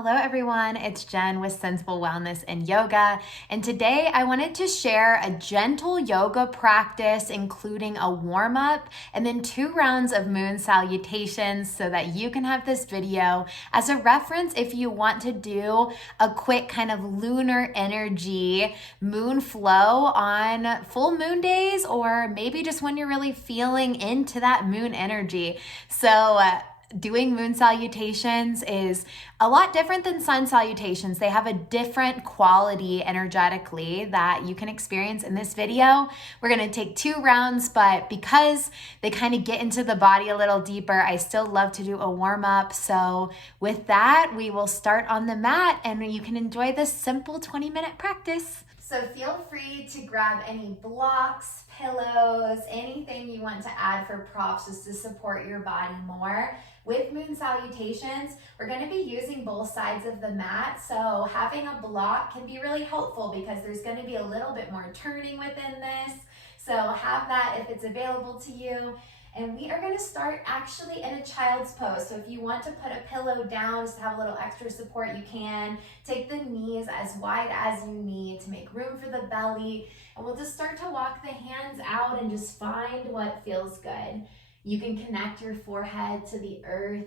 Hello everyone, it's Jen with Sensible Wellness and Yoga, and today I wanted to share a gentle yoga practice including a warm-up and then 2 rounds of moon salutations so that you can have this video as a reference if you want to do a quick kind of lunar energy moon flow on full moon days, or maybe just when you're really feeling into that moon energy. Doing moon salutations is a lot different than sun salutations. They have a different quality energetically that you can experience in this video. We're going to take 2 rounds, but because they kind of get into the body a little deeper, I still love to do a warm up. So with that, we will start on the mat and you can enjoy this simple 20-minute practice. So feel free to grab any blocks, pillows, anything you want to add for props just to support your body more. With moon salutations, we're going to be using both sides of the mat, so having a block can be really helpful because there's going to be a little bit more turning within this. So have that if it's available to you. And we are going to start actually in a child's pose. So if you want to put a pillow down just to have a little extra support, you can. Take the knees as wide as you need to make room for the belly. And we'll just start to walk the hands out and just find what feels good. You can connect your forehead to the earth.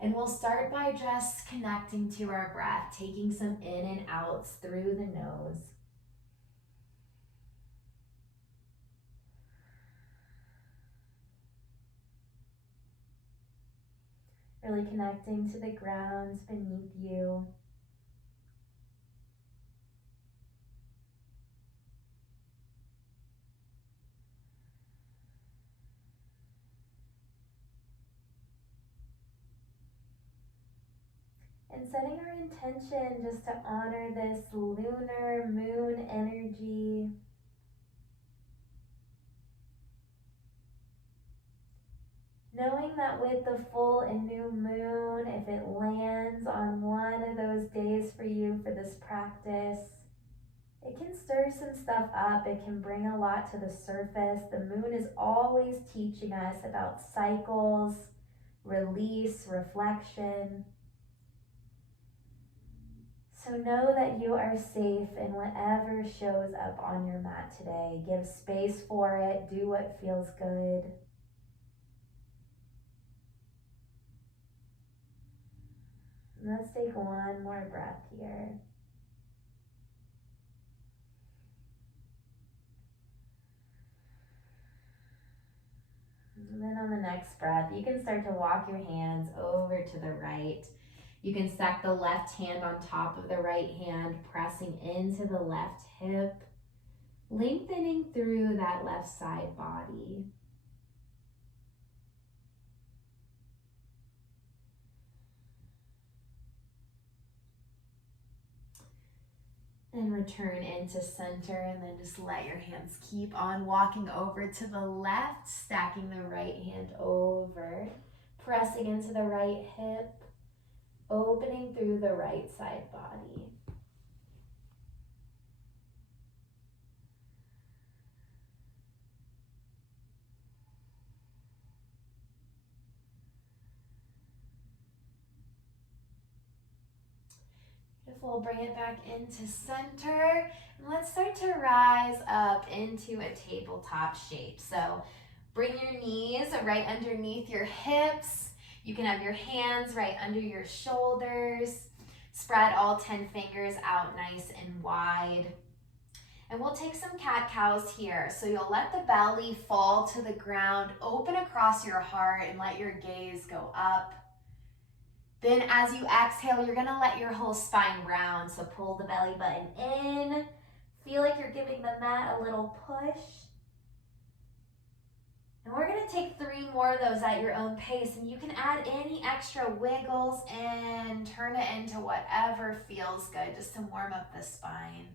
And we'll start by just connecting to our breath, taking some in and outs through the nose. Really connecting to the grounds beneath you. And setting our intention just to honor this lunar moon energy. Knowing that with the full and new moon, if it lands on one of those days for you for this practice, it can stir some stuff up. It can bring a lot to the surface. The moon is always teaching us about cycles, release, reflection. So know that you are safe in whatever shows up on your mat today. Give space for it. Do what feels good. Let's take one more breath here. And then on the next breath, you can start to walk your hands over to the right. You can stack the left hand on top of the right hand, pressing into the left hip, lengthening through that left side body. And return into center, and then just let your hands keep on walking over to the left, stacking the right hand over, pressing into the right hip, opening through the right side body. Beautiful, bring it back into center. And let's start to rise up into a tabletop shape. So bring your knees right underneath your hips. You can have your hands right under your shoulders. Spread all 10 fingers out nice and wide. And we'll take some cat-cows here. So you'll let the belly fall to the ground, open across your heart, and let your gaze go up. Then as you exhale, you're gonna let your whole spine round. So pull the belly button in. Feel like you're giving the mat a little push. And we're gonna take 3 more of those at your own pace, and you can add any extra wiggles and turn it into whatever feels good just to warm up the spine.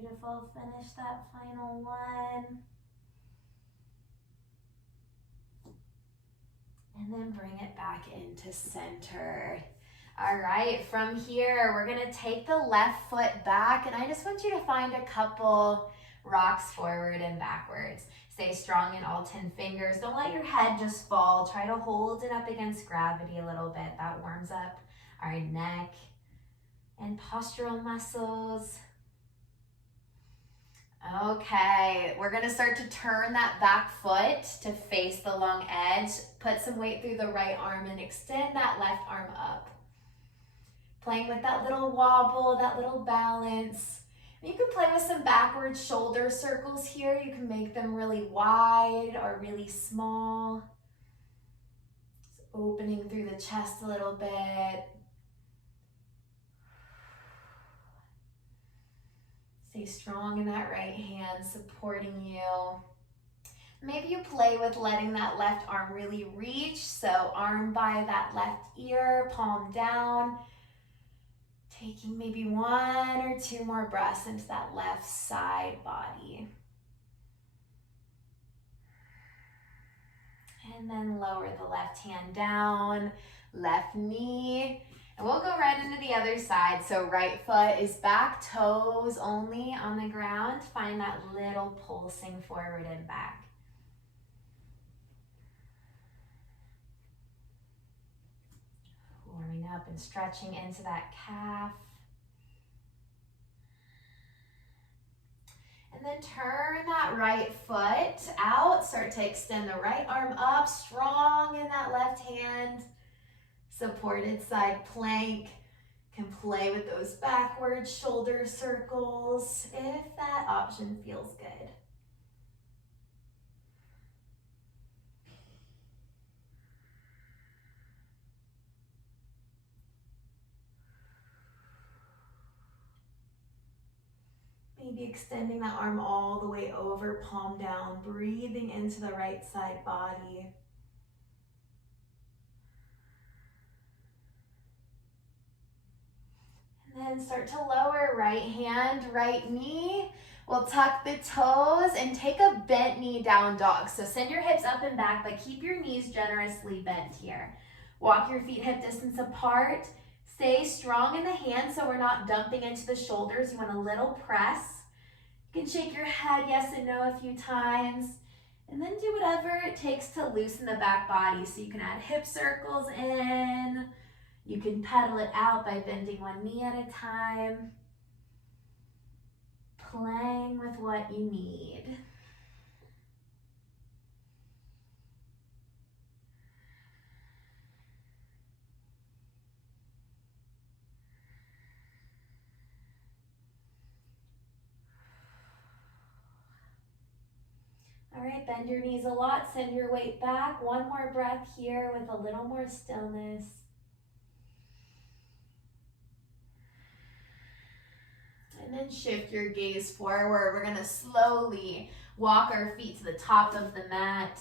Beautiful. Finish that final one. And then bring it back into center. All right, from here, we're gonna take the left foot back, and I just want you to find a couple rocks forward and backwards. Stay strong in all 10 fingers. Don't let your head just fall. Try to hold it up against gravity a little bit. That warms up our neck and postural muscles. Okay, we're gonna start to turn that back foot to face the long edge. Put some weight through the right arm and extend that left arm up. Playing with that little wobble, that little balance. You can play with some backward shoulder circles here. You can make them really wide or really small. Just opening through the chest a little bit. Stay strong in that right hand, supporting you. Maybe you play with letting that left arm really reach. So arm by that left ear, palm down. Taking maybe 1 or 2 more breaths into that left side body. And then lower the left hand down, left knee. And we'll go right into the other side. So right foot is back, toes only on the ground. Find that little pulsing forward and back. Warming up and stretching into that calf. And then turn that right foot out. Start to extend the right arm up, strong in that left hand. Supported side plank. Can play with those backward shoulder circles if that option feels good. Maybe extending that arm all the way over, palm down, breathing into the right side body. And then start to lower, right hand, right knee. We'll tuck the toes and take a bent knee down dog. So send your hips up and back, but keep your knees generously bent here. Walk your feet hip distance apart. Stay strong in the hands so we're not dumping into the shoulders. You want a little press. You can shake your head yes and no a few times. And then do whatever it takes to loosen the back body. So you can add hip circles in. You can pedal it out by bending one knee at a time. Playing with what you need. All right, bend your knees a lot, send your weight back. One more breath here with a little more stillness. And then shift your gaze forward. We're gonna slowly walk our feet to the top of the mat.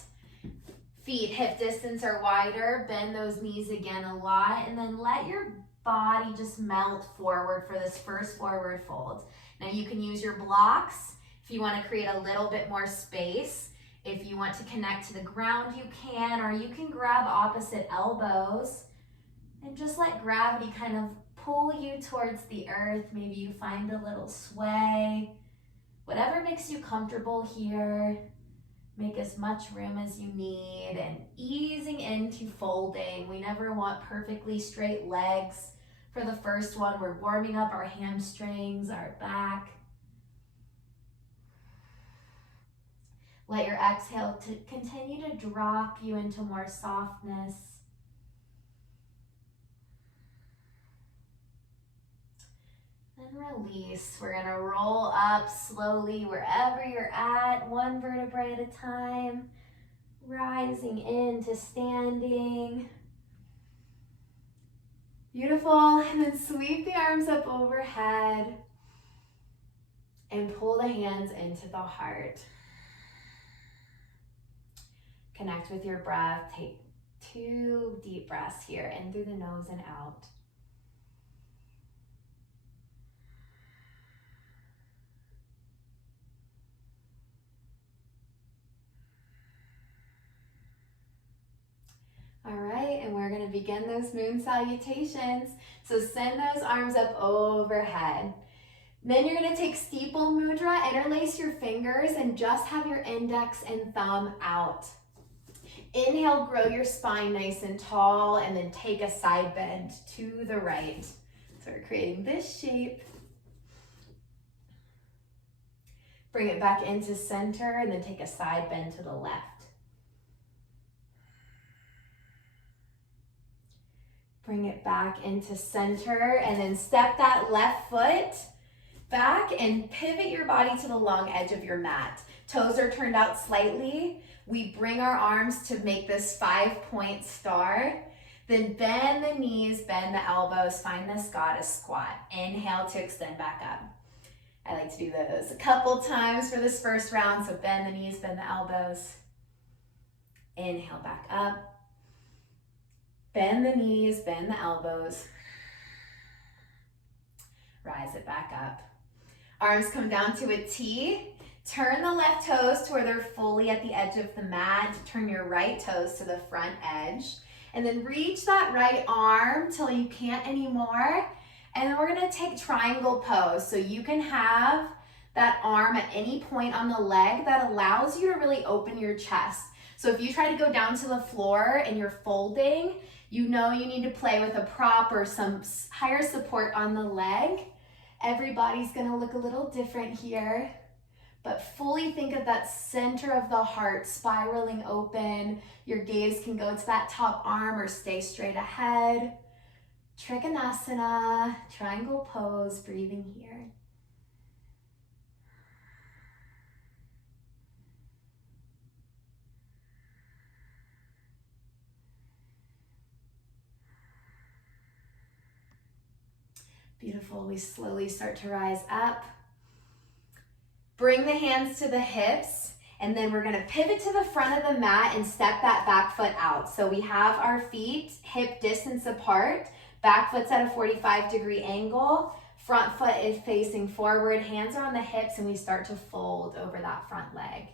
Feet hip distance or wider. Bend those knees again a lot. And then let your body just melt forward for this first forward fold. Now you can use your blocks if you want to create a little bit more space. If you want to connect to the ground, you can, or you can grab opposite elbows and just let gravity kind of pull you towards the earth. Maybe you find a little sway. Whatever makes you comfortable here. Make as much room as you need and easing into folding. We never want perfectly straight legs. For the first one, we're warming up our hamstrings, our back. Let your exhale to continue to drop you into more softness. Then release. We're gonna roll up slowly wherever you're at, one vertebrae at a time, rising into standing. Beautiful, and then sweep the arms up overhead and pull the hands into the heart. Connect with your breath. Take 2 deep breaths here, in through the nose and out. begin those moon salutations. So send those arms up overhead. Then you're gonna take steeple mudra, interlace your fingers, and just have your index and thumb out. Inhale, grow your spine nice and tall, and then take a side bend to the right. So we're creating this shape. Bring it back into center, and then take a side bend to the left. Bring it back into center, and then step that left foot back and pivot your body to the long edge of your mat. Toes are turned out slightly. We bring our arms to make this 5-point star. Then bend the knees, bend the elbows, find this goddess squat. Inhale to extend back up. I like to do those a couple times for this first round. So bend the knees, bend the elbows. Inhale back up. Bend the knees, bend the elbows. Rise it back up. Arms come down to a T. Turn the left toes to where they're fully at the edge of the mat. Turn your right toes to the front edge. And then reach that right arm till you can't anymore. And then we're gonna take triangle pose. So you can have that arm at any point on the leg that allows you to really open your chest. So if you try to go down to the floor and you're folding, you know you need to play with a prop or some higher support on the leg. Everybody's gonna look a little different here, but fully think of that center of the heart spiraling open. Your gaze can go to that top arm or stay straight ahead. Trikonasana, triangle pose, breathing here. Beautiful. We slowly start to rise up. Bring the hands to the hips, and then we're gonna pivot to the front of the mat and step that back foot out. So we have our feet hip distance apart, back foot's at a 45-degree angle, front foot is facing forward, hands are on the hips, and we start to fold over that front leg.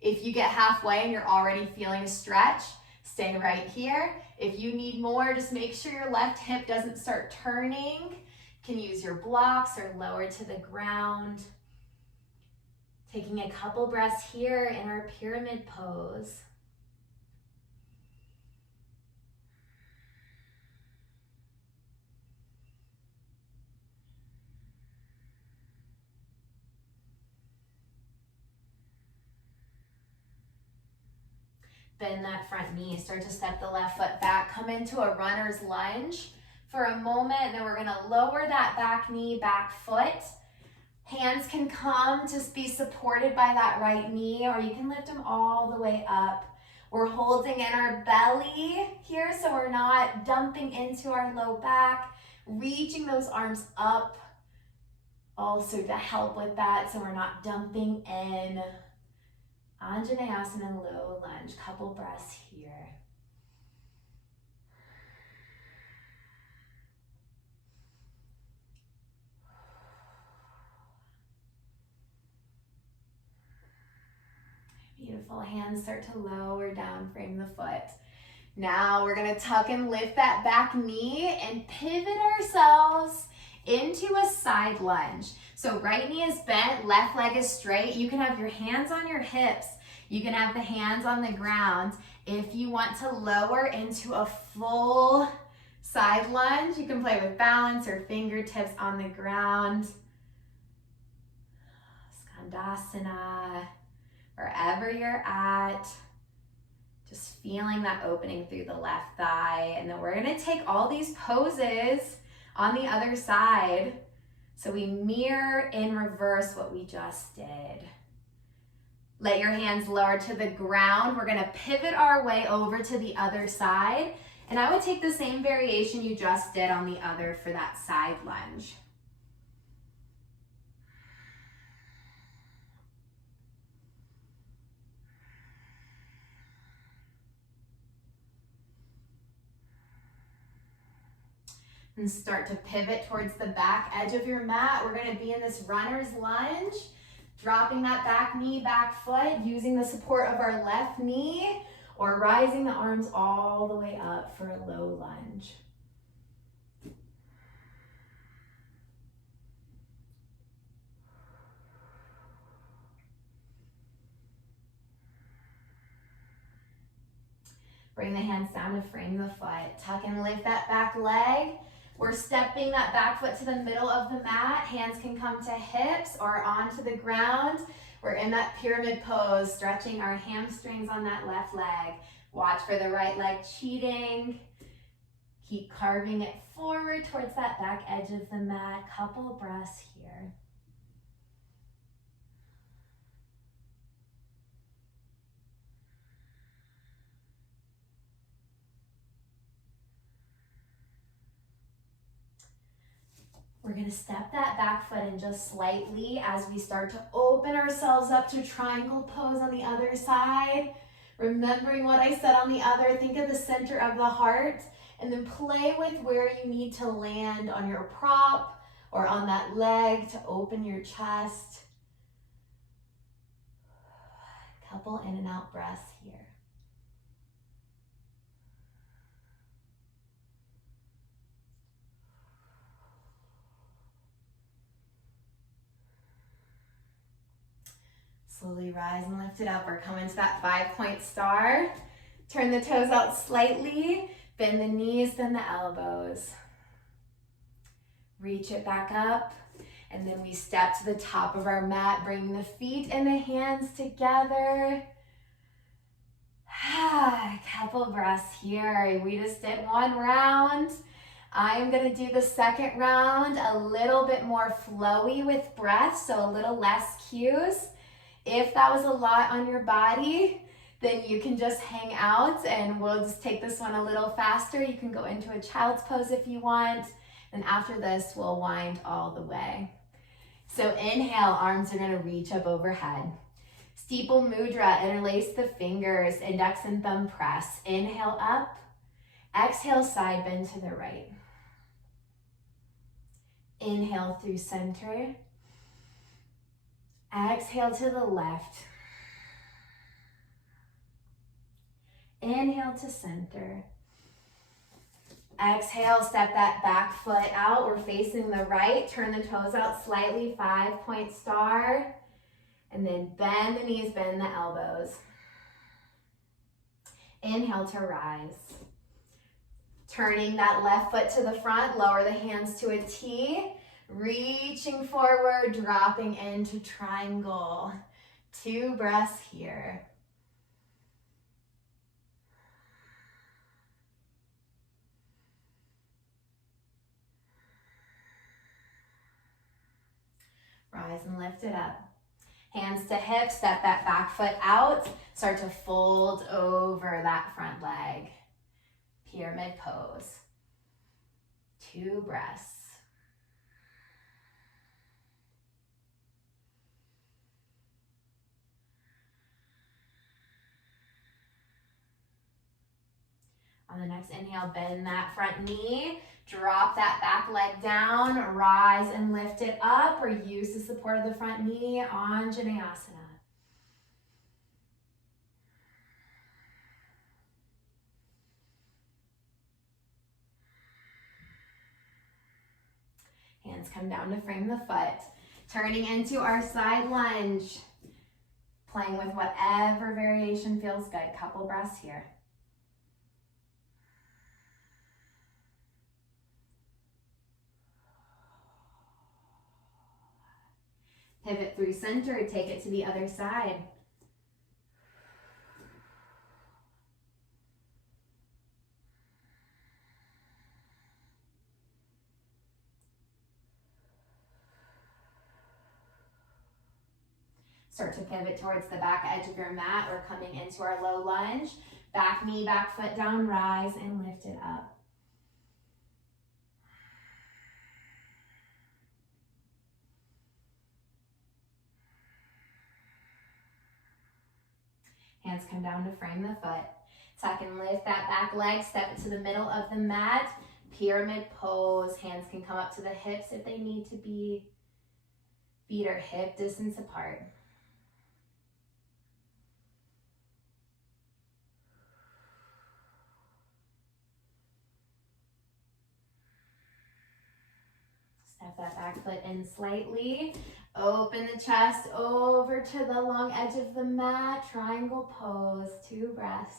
If you get halfway and you're already feeling a stretch, stay right here. If you need more, just make sure your left hip doesn't start turning. You can use your blocks or lower to the ground. Taking a couple breaths here in our pyramid pose. Bend that front knee, start to step the left foot back, come into a runner's lunge for a moment, and then we're gonna lower that back knee, back foot. Hands can come to be supported by that right knee, or you can lift them all the way up. We're holding in our belly here, so we're not dumping into our low back, reaching those arms up also to help with that, so we're not dumping in. Anjaneyasana, low lunge, couple breaths here. Beautiful. Hands start to lower down, frame the foot. Now we're gonna tuck and lift that back knee and pivot ourselves into a side lunge. So right knee is bent, left leg is straight. You can have your hands on your hips. You can have the hands on the ground. If you want to lower into a full side lunge, you can play with balance or fingertips on the ground. Skandasana. Wherever you're at, just feeling that opening through the left thigh. And then we're gonna take all these poses on the other side. So we mirror in reverse what we just did. Let your hands lower to the ground. We're gonna pivot our way over to the other side. And I would take the same variation you just did on the other for that side lunge. And start to pivot towards the back edge of your mat. We're gonna be in this runner's lunge, dropping that back knee, back foot, using the support of our left knee or rising the arms all the way up for a low lunge. Bring the hands down to frame the foot. Tuck and lift that back leg. We're stepping that back foot to the middle of the mat. Hands can come to hips or onto the ground. We're in that pyramid pose, stretching our hamstrings on that left leg. Watch for the right leg cheating. Keep carving it forward towards that back edge of the mat. Couple breaths here. We're gonna step that back foot in just slightly as we start to open ourselves up to triangle pose on the other side. Remembering what I said on the other, think of the center of the heart and then play with where you need to land on your prop or on that leg to open your chest. Couple in and out breaths here. Slowly rise and lift it up. We're coming to that 5-point star. Turn the toes out slightly. Bend the knees, bend the elbows. Reach it back up. And then we step to the top of our mat, bringing the feet and the hands together. Couple breaths here. We just did one round. I'm gonna do the second round a little bit more flowy with breath, so a little less cues. If that was a lot on your body, then you can just hang out and we'll just take this one a little faster. You can go into a child's pose if you want. And after this, we'll wind all the way. So inhale, arms are gonna reach up overhead. Steeple mudra, interlace the fingers, index and thumb press. Inhale up, exhale side bend to the right. Inhale through center. Exhale to the left. Inhale to center. Exhale, step that back foot out. We're facing the right. Turn the toes out slightly, 5-point star. And then bend the knees, bend the elbows. Inhale to rise. Turning that left foot to the front, lower the hands to a T. Reaching forward, dropping into triangle. 2 breaths here. Rise and lift it up. Hands to hips, step that back foot out. Start to fold over that front leg. Pyramid pose. 2 breaths. On the next inhale, bend that front knee, drop that back leg down, rise and lift it up, or use the support of the front knee, Anjaneyasana. Hands come down to frame the foot. Turning into our side lunge, playing with whatever variation feels good. Couple breaths here. Pivot through center, take it to the other side. Start to pivot towards the back edge of your mat. We're coming into our low lunge. Back knee, back foot down, rise and lift it up. Hands come down to frame the foot. Tuck and lift that back leg, step it to the middle of the mat. Pyramid pose. Hands can come up to the hips if they need to be. Feet are hip distance apart. that back foot in slightly. Open the chest over to the long edge of the mat. Triangle pose, 2 breaths.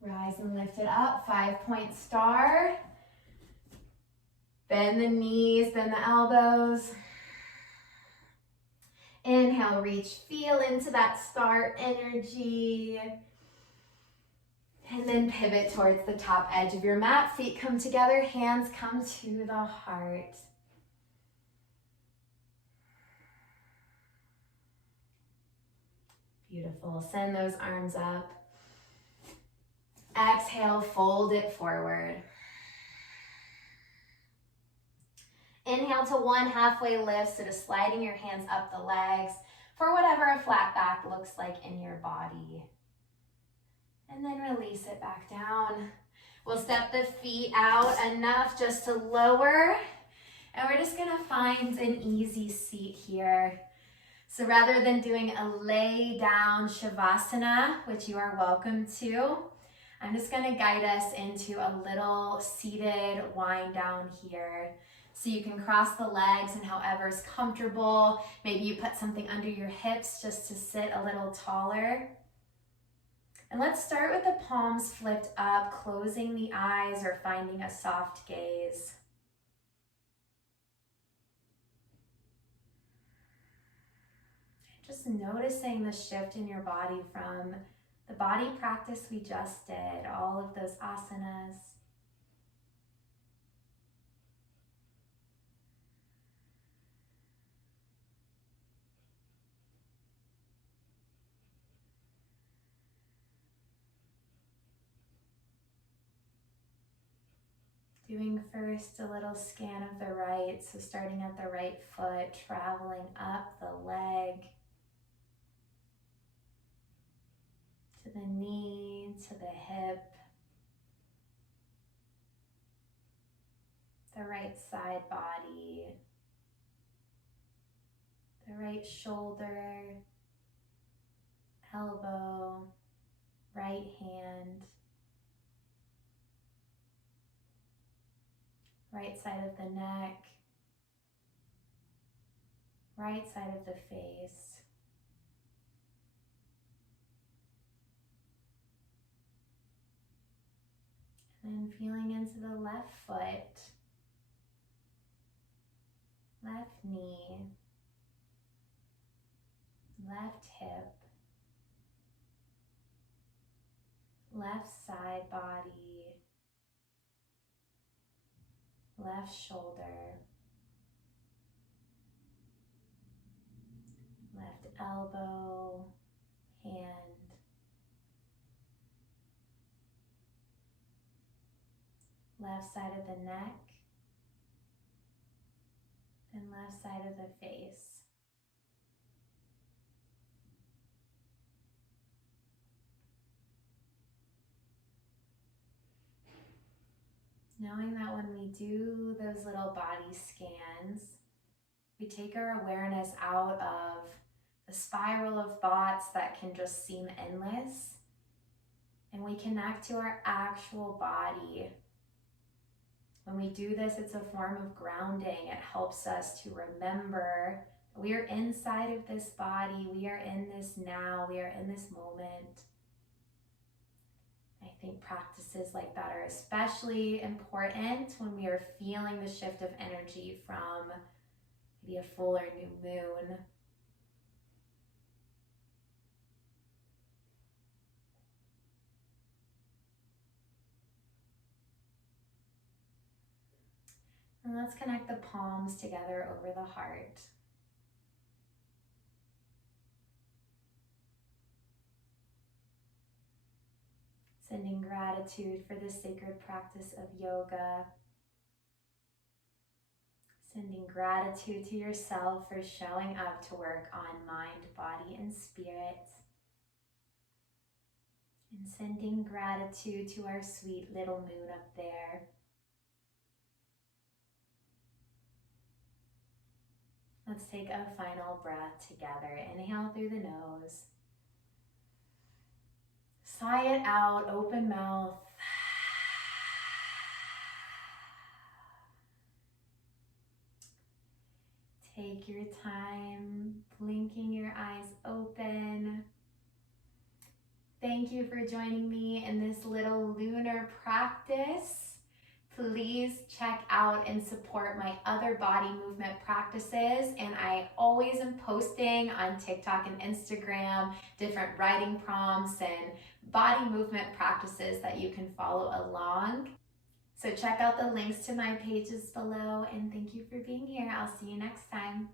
Rise and lift it up, 5-point star. Bend the knees, bend the elbows. Inhale, reach, feel into that star energy. And then pivot towards the top edge of your mat. Feet come together, hands come to the heart. Beautiful. Send those arms up. Exhale, fold it forward. Inhale to 1 halfway lift, so just sliding your hands up the legs for whatever a flat back looks like in your body. And then release it back down. We'll step the feet out enough just to lower, and we're just gonna find an easy seat here. So rather than doing a lay down Shavasana, which you are welcome to, I'm just gonna guide us into a little seated wind down here. So you can cross the legs and however's comfortable. Maybe you put something under your hips just to sit a little taller. And let's start with the palms flipped up, closing the eyes or finding a soft gaze. Just noticing the shift in your body from the body practice we just did, all of those asanas. Doing first a little scan of the right, so starting at the right foot, traveling up the leg, to the knee, to the hip, the right side body, the right shoulder, elbow, right hand, right side of the neck, right side of the face. And feeling into the left foot, left knee, left hip, left side body, left shoulder, left elbow, hand, left side of the neck, and left side of the face. Knowing that when we do those little body scans, we take our awareness out of the spiral of thoughts that can just seem endless, and we connect to our actual body. When we do this, it's a form of grounding. It helps us to remember that we are inside of this body, we are in this now, we are in this moment. I think practices like that are especially important when we are feeling the shift of energy from maybe a full or new moon. And let's connect the palms together over the heart. Sending gratitude for this sacred practice of yoga. Sending gratitude to yourself for showing up to work on mind, body, and spirit. And sending gratitude to our sweet little moon up there. Let's take a final breath together. Inhale through the nose. Sigh it out, open mouth. Take your time, blinking your eyes open. Thank you for joining me in this little lunar practice. Please check out and support my other body movement practices. And I always am posting on TikTok and Instagram different writing prompts and body movement practices that you can follow along. So check out the links to my pages below, and thank you for being here. I'll see you next time.